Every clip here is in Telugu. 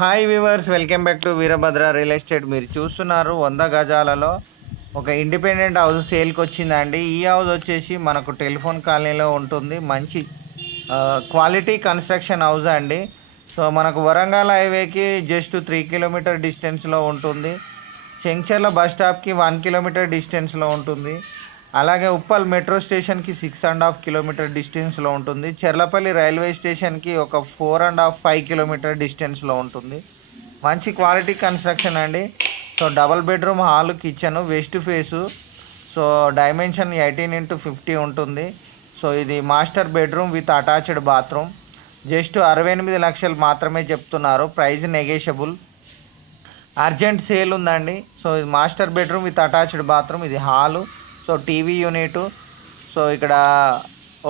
Hi viewers, welcome back to Veerabhadra real estate. మీరు చూస్తున్నారు 100 గజాలలో ఒక ఇండిపెండెంట్ హౌస్ సేల్కి వచ్చిందండి. ఈ హౌస్ వచ్చేసి మనకు టెలిఫోన్ కాలనీలో ఉంటుంది. మంచి క్వాలిటీ కన్స్ట్రక్షన్ హౌస్ అండి. సో మనకు వరంగల్ హైవేకి జస్ట్ 3 కిలోమీటర్ డిస్టెన్స్లో ఉంటుంది. చెంచర్ల బస్ స్టాప్కి 1 కిలోమీటర్ డిస్టెన్స్లో ఉంటుంది. అలాగే ఉప్పల్ మెట్రో స్టేషన్కి 6.5 కిలోమీటర్ డిస్టెన్స్లో ఉంటుంది. చెర్లపల్లి రైల్వే స్టేషన్కి ఒక 4.5 కిలోమీటర్ డిస్టెన్స్లో ఉంటుంది. మంచి క్వాలిటీ కన్స్ట్రక్షన్ అండి. So double bedroom hall, kitchen, west face. So dimension 18x50 ఉంటుంది. సో ఇది master bedroom with attached bathroom. Just 68 లక్షలు మాత్రమే చెప్తున్నారు. Price negotiable. అర్జెంట్ సేల్ ఉందండి. సో ఇది master bedroom with attached bathroom. ఇది hall. So TV unit. So ఇక్కడ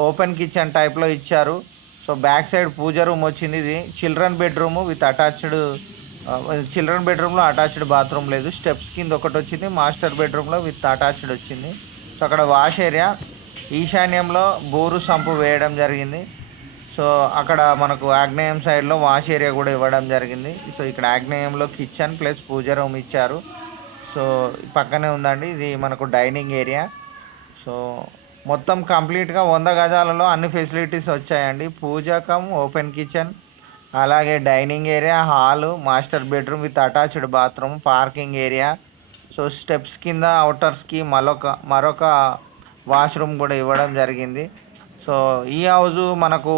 ఓపెన్ కిచెన్ టైప్లో ఇచ్చారు. So back side puja room వచ్చింది. ఇది children bedroom with attached. Children బెడ్రూమ్లో అటాచ్డ్ బాత్రూమ్ లేదు. స్టెప్స్ కింద ఒకటి వచ్చింది. మాస్టర్ బెడ్రూమ్లో విత్ అటాచ్డ్ వచ్చింది. సో అక్కడ వాష్ ఏరియా. ఈశాన్యంలో బోరు సంపు వేయడం జరిగింది. సో అక్కడ మనకు ఆగ్నేయం సైడ్లో వాష్ ఏరియా కూడా ఇవ్వడం జరిగింది. సో ఇక్కడ ఆగ్నేయంలో కిచెన్ ప్లస్ పూజ రూమ్ ఇచ్చారు. సో పక్కనే ఉందండి, ఇది మనకు డైనింగ్ ఏరియా. సో మొత్తం కంప్లీట్గా 100 గజాలలో అన్ని ఫెసిలిటీస్ వచ్చాయండి. పూజకం, ఓపెన్ కిచెన్, అలాగే dining area, hall, master bedroom with attached bathroom, parking area. So steps కింద అవుటర్స్కి మరొక వాష్రూమ్ కూడా ఇవ్వడం జరిగింది. సో ఈ హౌజు మనకు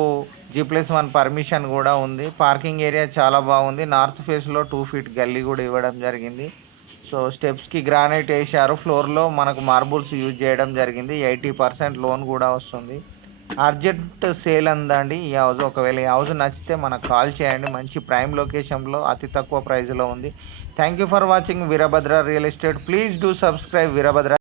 G+1 పర్మిషన్ కూడా ఉంది. పార్కింగ్ ఏరియా చాలా బాగుంది. నార్త్ ఫేస్లో 2 ఫీట్ గల్లీ కూడా ఇవ్వడం జరిగింది. సో స్టెప్స్కి గ్రానైట్ వేశారు. ఫ్లోర్లో మనకు మార్బుల్స్ యూజ్ చేయడం జరిగింది. 80% లోన్ కూడా వస్తుంది. అర్జెంట్ సేల్ అందండి ఈ హౌస్. ఒకవేళ ఈ హౌస్ నచ్చితే మనకు కాల్ చేయండి. మంచి ప్రైమ్ లొకేషన్లో అతి తక్కువ ప్రైస్లో ఉంది. Thank you for watching Veerabhadra real estate. Please do subscribe Veerabhadra.